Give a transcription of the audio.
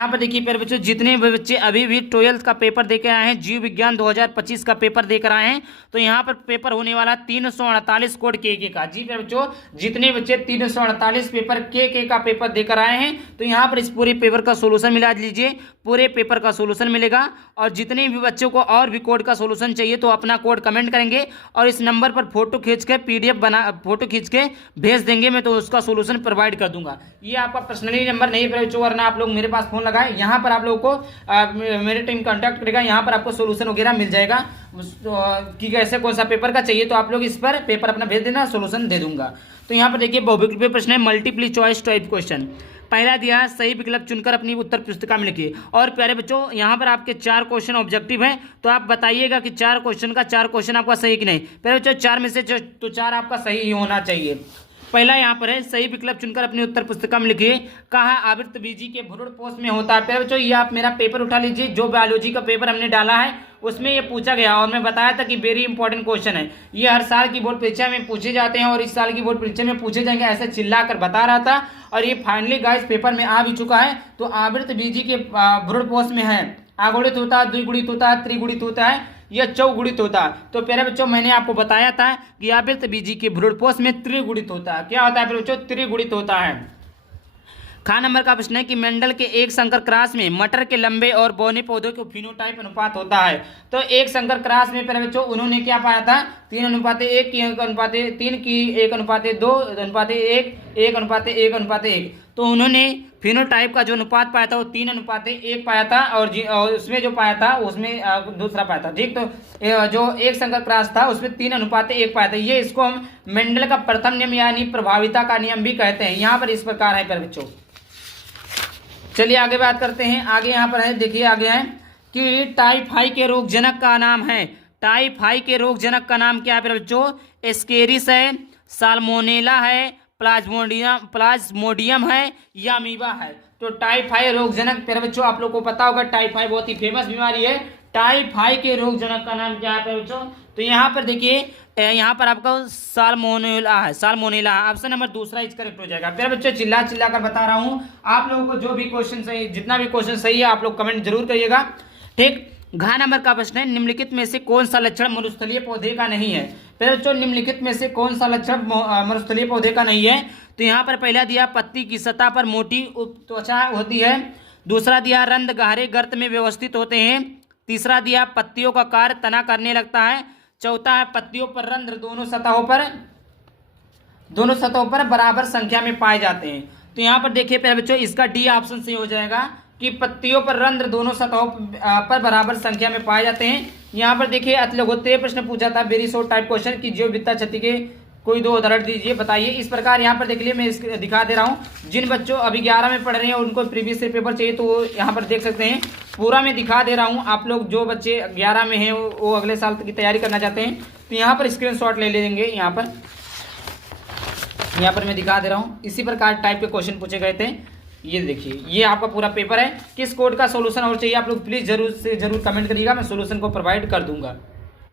यहाँ पर देखिए प्यारे बच्चों, जितने भी बच्चे अभी भी 12th का पेपर देकर आए हैं, जीव विज्ञान 2025 का पेपर देकर आए हैं, तो यहाँ पर पेपर होने वाला 348 कोड के का। जी प्यारे बच्चों, जितने बच्चे 348 पेपर के का पेपर देकर आए हैं, तो यहाँ पर इस पूरे पेपर का सोल्यूशन मिला लीजिए, पूरे पेपर का सोल्यूशन मिलेगा। और जितने भी बच्चों को और भी कोड का सोल्यूशन चाहिए तो अपना कोड कमेंट करेंगे और इस नंबर पर फोटो खींच के फोटो खींच के भेज देंगे, मैं तो उसका सोल्यूशन प्रोवाइड कर दूंगा। ये आपका पर्सनली नंबर नहीं है बच्चों, वरना आप लोग मेरे पास फोन लगाए, यहाँ पर आप लोगों को मेरे टीम कांटेक्ट करेगा, यहाँ पर आपको सोल्यूशन वगैरह मिल जाएगा कि कैसे कौन सा पेपर का चाहिए, तो आप लोग इस पर पेपर अपना भेज देना, सोल्यूशन दे दूंगा। तो यहाँ पर देखिए बहुविकल्पीय प्रश्न है, मल्टीपल चॉइस टाइप क्वेश्चन। पहला दिया सही विकल्प चुनकर अपनी उत्तर पुस्तिका में लिखिए। और प्यारे बच्चों, यहाँ पर आपके 4 क्वेश्चन ऑब्जेक्टिव हैं, तो आप बताइएगा कि 4 क्वेश्चन का 4 क्वेश्चन आपका सही कि नहीं। प्यारे बच्चों, 4 में से तो 4 आपका सही ही होना चाहिए। पहला यहाँ पर है, सही विकल्प चुनकर अपनी उत्तर पुस्तिका में लिखिए। कहा आवृत्त बीजी के भ्रूण पोष में होता है। प्यारे बच्चों, ये आप मेरा पेपर उठा लीजिए, जो बायोलॉजी का पेपर हमने डाला है उसमें ये पूछा गया, और मैं बताया था कि वेरी इंपॉर्टेंट क्वेश्चन है। ये हर साल की बोर्ड परीक्षा में पूछे जाते हैं और इस साल की बोर्ड परीक्षा में पूछे जाएंगे, ऐसे चिल्ला कर बता रहा था। और ये फाइनली गाइस पेपर में आ भी चुका है। तो आवृत्त बीजी के भ्रूण पोष में है, आगुणित होता है, द्विगुणित होता है, त्रिगुणित होता है, यह चौगुणित होता है। तो प्यारे बच्चों, मैंने आपको बताया था कि आवृत्त बीजी के भ्रूणपोष में त्रिगुणित होता है। क्या होता है प्यारे बच्चों? त्रिगुणित होता है। खा नंबर का प्रश्न है कि मेंडल के एक संकर क्रॉस में मटर के लंबे और बौने पौधों के फिनोटाइप अनुपात होता है। तो एक संकर क्रॉस में प्यारे बच्चों उन्होंने क्या पाया था? 3:1 की 3 की 1:2 1:1 1:1 तो उन्होंने फिनोटाइप का जो अनुपात पाया था वो 3:1 पाया था, और उसमें जो पाया था उसमें दूसरा पाया था। ठीक, तो जो एक संकर क्रॉस था उसमें 3:1 पाया था। ये इसको हम मेंडल का प्रथम नियम यानी प्रभाविता का नियम भी कहते हैं। यहाँ पर इस प्रकार है प्यारे बच्चों। चलिए आगे बात करते हैं। आगे यहाँ पर है, देखिए आगे है कि टाइफाई के रोगजनक का नाम है। टाइफाई के रोगजनक का नाम क्या है प्यारे बच्चों? एस्केरिस है, साल्मोनेला है, प्लाज्मोडियम है या अमीबा है। तो टाइफाई रोगजनक प्यारे बच्चों आप लोग को पता होगा, टाइफाई बहुत ही फेमस बीमारी है। टाइफाई के रोगजनक का नाम क्या है प्यारे बच्चों? तो यहाँ पर देखिए, यहाँ पर आपका साल्मोनेला है, साल्मोनेला। ऑप्शन नंबर दूसरा इस करेक्ट हो जाएगा। प्यारे बच्चों, चिल्ला चिल्ला कर बता रहा हूँ आप लोगों को, जो भी क्वेश्चन सही, जितना भी क्वेश्चन सही है आप लोग कमेंट जरूर करिएगा। ठीक, घ नंबर का प्रश्न है, निम्नलिखित में से कौन सा लक्षण मरुस्थलीय पौधे का नहीं है। प्यारे बच्चों, निम्नलिखित में से कौन सा लक्षण मरुस्थलीय पौधे का नहीं है? तो यहाँ पर पहला दिया पत्ती की सतह पर मोटी त्वचा होती है। दूसरा दिया रंध्र गहरे गर्त में व्यवस्थित होते हैं। तीसरा दिया पत्तियों का कार्य तना करने लगता है। चौथा है पत्तियों पर रंध्र दोनों सतहों पर बराबर संख्या में पाए जाते हैं। तो यहाँ पर देखिए प्यारे बच्चों, इसका डी ऑप्शन सही हो जाएगा कि पत्तियों पर रंध्र दोनों सतहों पर बराबर संख्या में पाए जाते हैं। यहाँ पर देखिए अतिलघुत्तरीय प्रश्न पूछा था, वेरी शॉर्ट टाइप क्वेश्चन की जीव विद्या क्षति के कोई 2 उदाहरण दीजिए, बताइए। इस प्रकार यहाँ पर देख लिए, मैं दिखा दे रहा हूँ। जिन बच्चों अभी 11 में पढ़ रहे हैं और उनको प्रीवियस पेपर चाहिए तो वो यहाँ पर देख सकते हैं, पूरा मैं दिखा दे रहा हूँ। आप लोग जो बच्चे 11 में हैं वो अगले साल की तैयारी करना चाहते हैं तो यहाँ पर स्क्रीनशॉट ले लेंगे। यहाँ पर मैं दिखा दे रहा हूँ, इसी प्रकार टाइप के क्वेश्चन पूछे गए थे। ये देखिए, ये आपका पूरा पेपर है। किस कोड का सोल्यूशन और चाहिए आप लोग प्लीज जरूर से जरूर कमेंट करिएगा, मैं सोल्यूशन को प्रोवाइड कर दूंगा।